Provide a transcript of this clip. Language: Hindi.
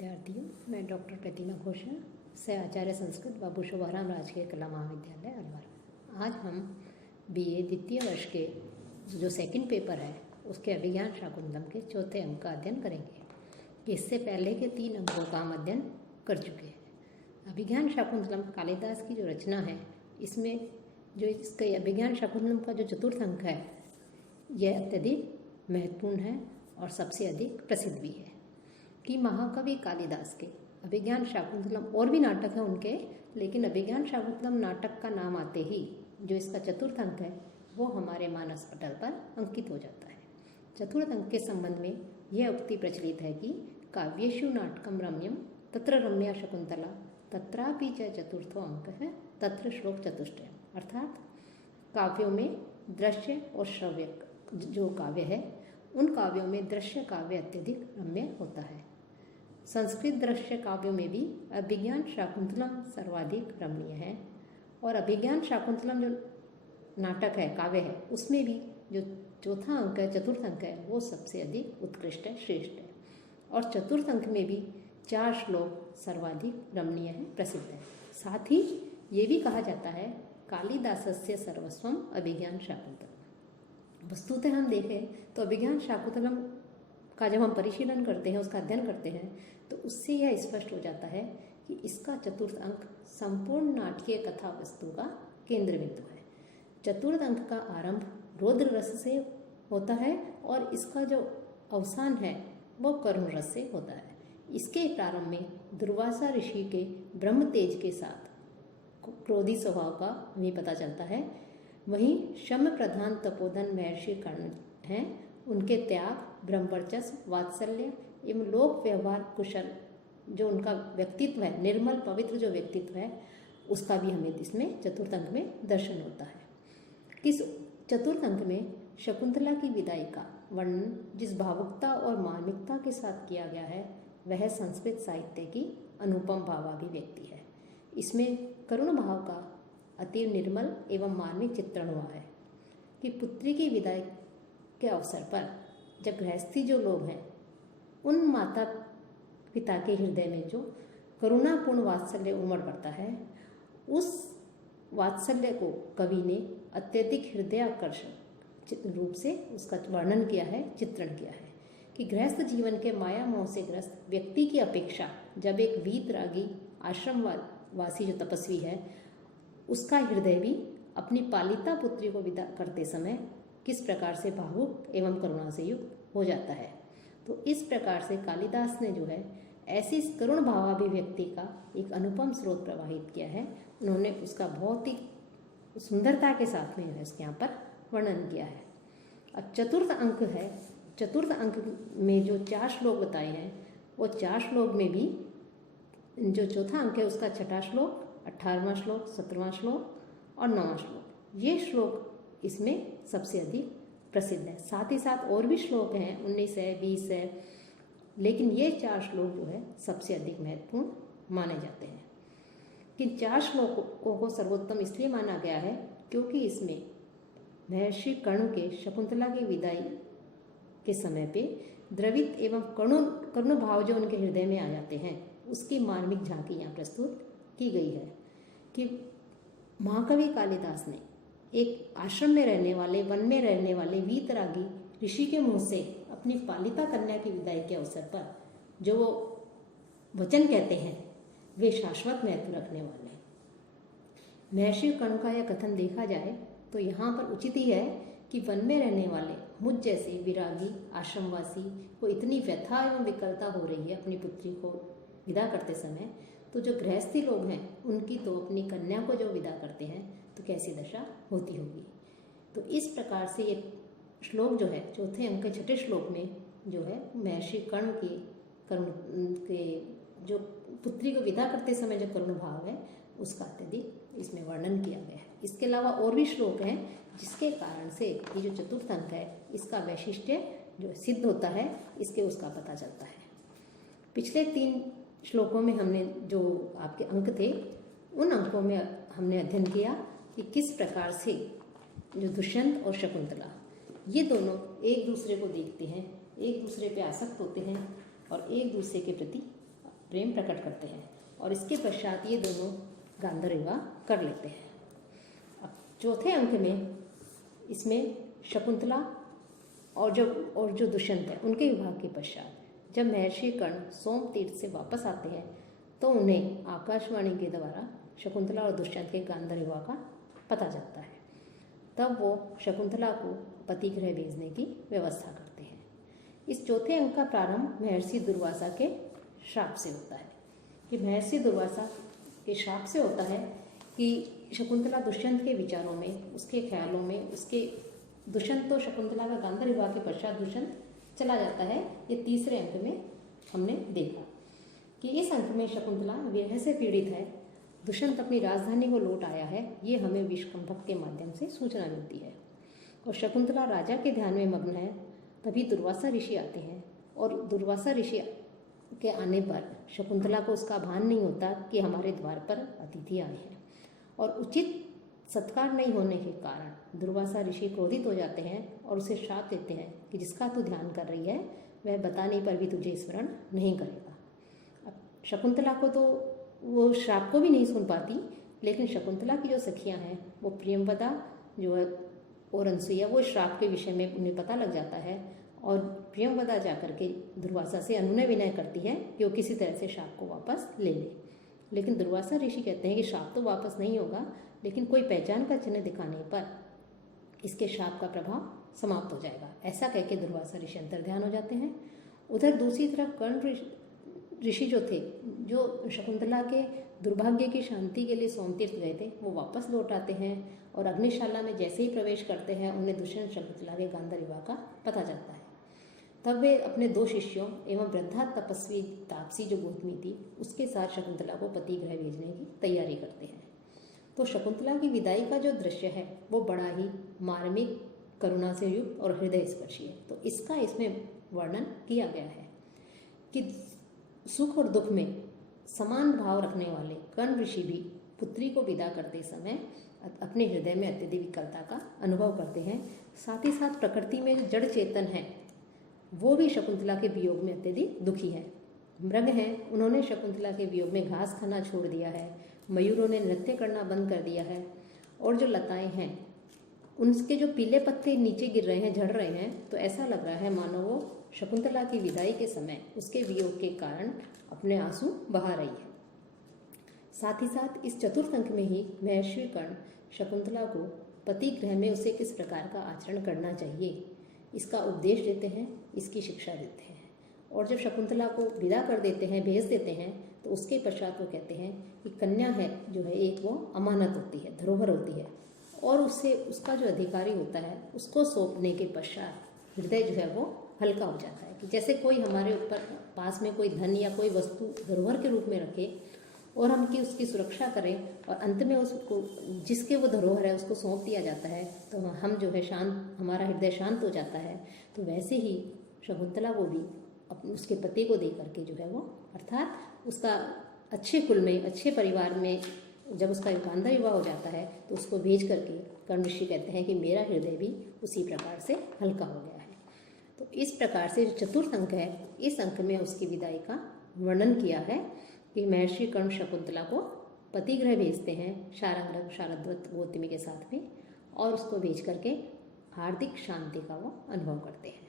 विद्यार्थियों, मैं डॉक्टर प्रतिमा घोषण से आचार्य संस्कृत बाबू शोभाराम राजकीय कला महाविद्यालय अलवर। आज हम बीए द्वितीय वर्ष के जो सेकंड पेपर है उसके अभिज्ञान शाकुंतलम के चौथे अंक का अध्ययन करेंगे। इससे पहले के 3 अंकों का हम अध्ययन कर चुके हैं। अभिज्ञान शाकुंतलम कालिदास की जो रचना है, इसमें जो इसके अभिज्ञान शाकुंतलम का जो चतुर्थ अंक है यह अत्यधिक महत्वपूर्ण है और सबसे अधिक प्रसिद्ध भी है कि महाकवि कालिदास के अभिज्ञान शाकुंतलम, और भी नाटक है उनके, लेकिन अभिज्ञान शाकुंतलम नाटक का नाम आते ही जो इसका चतुर्थ अंक है वो हमारे मानस पटल पर अंकित हो जाता है। चतुर्थ अंक के संबंध में यह उक्ति प्रचलित है कि काव्येषु नाटकम रम्यम तत्र रम्या शकुंतला तत्रापि च चतुर्थो अंक है तत्र श्लोक चतुष्टयम्, अर्थात काव्यों में दृश्य और श्रव्य जो काव्य है उन काव्यों में दृश्य काव्य अत्यधिक रम्य होता है। संस्कृत दृश्य काव्यों में भी अभिज्ञान शाकुंतलम सर्वाधिक रमणीय है और अभिज्ञान शाकुंतलम जो नाटक है, काव्य है, उसमें भी जो चौथा अंक है, चतुर्थ अंक है, वो सबसे अधिक उत्कृष्ट है, श्रेष्ठ है। और चतुर्थ अंक में भी 4 श्लोक सर्वाधिक रमणीय है, प्रसिद्ध है। साथ ही ये भी कहा जाता है कालिदासस्य सर्वस्वम अभिज्ञान शाकुंतलम। वस्तुतः हम देखें तो अभिज्ञान शाकुंतलम का जब हम परिशीलन करते हैं, उसका अध्ययन करते हैं, तो उससे यह स्पष्ट हो जाता है कि इसका चतुर्थ अंक संपूर्ण नाटकीय कथा वस्तु का केंद्र बिंदु है। चतुर्थ अंक का आरंभ रौद्र रस से होता है और इसका जो अवसान है वो करुण रस से होता है। इसके प्रारंभ में दुर्वासा ऋषि के ब्रह्म तेज के साथ क्रोधी स्वभाव का हमें पता चलता है। वहीं शम प्रधान तपोधन महर्षि कर्ण हैं, उनके त्याग, ब्रह्मवर्चस्व, वात्सल्य एवं लोक व्यवहार कुशल जो उनका व्यक्तित्व है, निर्मल पवित्र जो व्यक्तित्व है, उसका भी हमें इसमें चतुर्थ अंक में दर्शन होता है। किस चतुर्थ अंक में शकुंतला की विदाई का वर्णन जिस भावुकता और मार्मिकता के साथ किया गया है वह संस्कृत साहित्य की अनुपम भावाभिव्यक्ति है। इसमें करुण भाव का अति निर्मल एवं मार्मिक चित्रण हुआ है कि पुत्री की विदाई के अवसर पर जब गृहस्थी जो लोग हैं उन माता पिता के हृदय में जो करुणापूर्ण वात्सल्य उमड़ पड़ता है, उस वात्सल्य को कवि ने अत्यधिक हृदयाकर्षक रूप से उसका वर्णन किया है, चित्रण किया है कि गृहस्थ जीवन के माया मोह से ग्रस्त व्यक्ति की अपेक्षा जब एक वीतरागी आश्रम वासी जो तपस्वी है उसका हृदय भी अपनी पालिता पुत्री को विदा करते समय किस प्रकार से भावुक एवं करुणा से युक्त हो जाता है। तो इस प्रकार से कालिदास ने जो है ऐसी करुण भावाभिव्यक्ति का एक अनुपम स्रोत प्रवाहित किया है। उन्होंने उसका बहुत ही सुंदरता के साथ में इसके यहाँ पर वर्णन किया है। अब चतुर्थ अंक है, चतुर्थ अंक में जो 4 श्लोक बताए हैं वो 4 श्लोक में भी जो चौथा अंक है उसका 6वां श्लोक, 18वां श्लोक, 17वां श्लोक और 9वां श्लोक, ये श्लोक इसमें सबसे अधिक प्रसिद्ध है। साथ ही साथ और भी श्लोक हैं, 19 है, 20 है, लेकिन ये 4 श्लोक जो है सबसे अधिक महत्वपूर्ण माने जाते हैं। किन 4 श्लोकों को सर्वोत्तम इसलिए माना गया है क्योंकि इसमें महर्षि कर्ण के शकुंतला की विदाई के समय पे द्रवित एवं करुण भाव जो उनके हृदय में आ जाते हैं उसकी मार्मिक झांकी यहाँ प्रस्तुत की गई है कि महाकवि कालिदास ने एक आश्रम में रहने वाले, वन में रहने वाले वीतरागी ऋषि के मुंह से अपनी पालिता कन्या की विदाई के अवसर पर जो वो वचन कहते हैं वे शाश्वत महत्व रखने वाले हैं। महर्षि कर्ण का यह कथन देखा जाए तो यहाँ पर उचित ही है कि वन में रहने वाले मुझ जैसे विरागी आश्रमवासी को इतनी व्यथा एवं विकलता हो रही है अपनी पुत्री को विदा करते समय, तो जो गृहस्थी लोग हैं उनकी तो अपनी कन्या को जो विदा करते हैं तो कैसी दशा होती होगी। तो इस प्रकार से ये श्लोक जो है चौथे अंक के 6ठे श्लोक में जो है महर्षि कर्ण के जो पुत्री को विदा करते समय जो करुण भाव है उसका अत्यधिक इसमें वर्णन किया गया है। इसके अलावा और भी श्लोक हैं जिसके कारण से ये जो चतुर्थ अंक है इसका वैशिष्ट्य जो सिद्ध होता है, इसके उसका पता चलता है। पिछले 3 श्लोकों में हमने जो आपके अंक थे उन अंकों में हमने अध्ययन किया कि किस प्रकार से जो दुष्यंत और शकुंतला ये दोनों एक दूसरे को देखते हैं, एक दूसरे पे आसक्त होते हैं और एक दूसरे के प्रति प्रेम प्रकट करते हैं और इसके पश्चात ये दोनों गांधर्व विवाह कर लेते हैं। अब चौथे अंक में इसमें शकुंतला और जो दुष्यंत है उनके विवाह के पश्चात जब महर्षि कर्ण सोम तीर्थ से वापस आते हैं तो उन्हें आकाशवाणी के द्वारा शकुंतला और दुष्यंत के गांधर्व विवाह का पता चलता है। तब वो शकुंतला को पति गृह भेजने की व्यवस्था करते हैं। इस चौथे अंक का प्रारंभ महर्षि दुर्वासा के श्राप से होता है। कि महर्षि दुर्वासा के श्राप से होता है कि शकुंतला दुष्यंत के विचारों में, उसके ख्यालों में, उसके दुष्यंत तो शकुंतला का गांधर्व विवाह के पश्चात दुष्यंत चला जाता है। ये तीसरे अंक में हमने देखा कि इस अंक में शकुंतला विरह से पीड़ित है, दुष्यंत अपनी राजधानी को लौट आया है, ये हमें विषकंभक के माध्यम से सूचना मिलती है। और शकुंतला राजा के ध्यान में मग्न है। तभी दुर्वासा ऋषि आते हैं और दुर्वासा ऋषि के आने पर शकुंतला को उसका भान नहीं होता कि हमारे द्वार पर अतिथि आए हैं, और उचित सत्कार नहीं होने के कारण दुर्वासा ऋषि क्रोधित हो जाते हैं और उसे श्राप देते हैं कि जिसका तू ध्यान कर रही है वह बताने पर भी तुझे स्मरण नहीं करेगा। अब शकुंतला को तो वो श्राप को भी नहीं सुन पाती, लेकिन शकुंतला की जो सखियां हैं वो प्रियंवदा जो है और अनसुईया, वो श्राप के विषय में उन्हें पता लग जाता है और प्रियंवदा जाकर के दुर्वासा से अनुनय विनय करती है कि वो किसी तरह से श्राप को वापस ले ले। लेकिन दुर्वासा ऋषि कहते हैं कि श्राप तो वापस नहीं होगा, लेकिन कोई पहचान का चिन्ह दिखाने पर इसके श्राप का प्रभाव समाप्त हो जाएगा। ऐसा कह के दुर्वासा ऋषि अंतर्ध्यान हो जाते हैं। उधर दूसरी तरफ कर्ण ऋषि जो थे, जो शकुंतला के दुर्भाग्य की शांति के लिए सोमतीर्थ गए थे, वो वापस लौट आते हैं और अग्निशाला में जैसे ही प्रवेश करते हैं उन्हें दुष्यंत शकुंतला के गांधर्व विवाह का पता चलता है। तब वे अपने 2 शिष्यों एवं वृद्धा तपस्वी तापसी जो गौतमी थी उसके साथ शकुंतला को पति गृह भेजने की तैयारी करते हैं। तो शकुंतला की विदाई का जो दृश्य है वो बड़ा ही मार्मिक, करुणा से युक्त और हृदय स्पर्शी है। तो इसका इसमें वर्णन किया गया है कि सुख और दुख में समान भाव रखने वाले कर्ण ऋषि भी पुत्री को विदा करते समय अपने हृदय में अत्यधिक विकलता का अनुभव करते हैं। साथ ही साथ प्रकृति में जो जड़ चेतन है वो भी शकुंतला के वियोग में अत्यधिक दुखी है। मृग हैं, उन्होंने शकुंतला के वियोग में घास खाना छोड़ दिया है, मयूरों ने नृत्य करना बंद कर दिया है, और जो लताएं हैं उनके जो पीले पत्ते नीचे गिर रहे हैं, झड़ रहे हैं, तो ऐसा लग रहा है मानो वो शकुंतला की विदाई के समय उसके वियोग के कारण अपने आंसू बहा रही है। साथ ही साथ इस चतुर्थ अंक में ही महर्षि कर्ण शकुंतला को पति गृह में उसे किस प्रकार का आचरण करना चाहिए इसका उपदेश देते हैं, इसकी शिक्षा देते हैं। और जब शकुंतला को विदा कर देते हैं, भेज देते हैं, तो उसके पश्चात वो कहते हैं कि कन्या है जो है एक वो अमानत होती है, धरोहर होती है, और उससे उसका जो अधिकारी होता है उसको सौंपने के पश्चात हृदय जो है वो हल्का हो जाता है। कि जैसे कोई हमारे ऊपर पास में कोई धन या कोई वस्तु धरोहर के रूप में रखे और हम की उसकी सुरक्षा करें और अंत में उसको जिसके वो धरोहर है उसको सौंप दिया जाता है, तो हम जो है शांत, हमारा हृदय शांत हो जाता है। तो वैसे ही शकुंतला को भी अपने उसके पति को दे करके जो है वो, अर्थात उसका अच्छे कुल में, अच्छे परिवार में जब उसका गांधर्व विवाह हो जाता है तो उसको भेज करके कर्ण ऋषि कहते हैं कि मेरा हृदय भी उसी प्रकार से हल्का हो गया है। तो इस प्रकार से जो चतुर्थ अंक है, इस अंक में उसकी विदाई का वर्णन किया है कि महर्षि कर्ण शकुंतला को पति गृह भेजते हैं शारंगरग शारद्वत गौतमी के साथ में, और उसको भेज करके हार्दिक शांति का वो अनुभव करते हैं।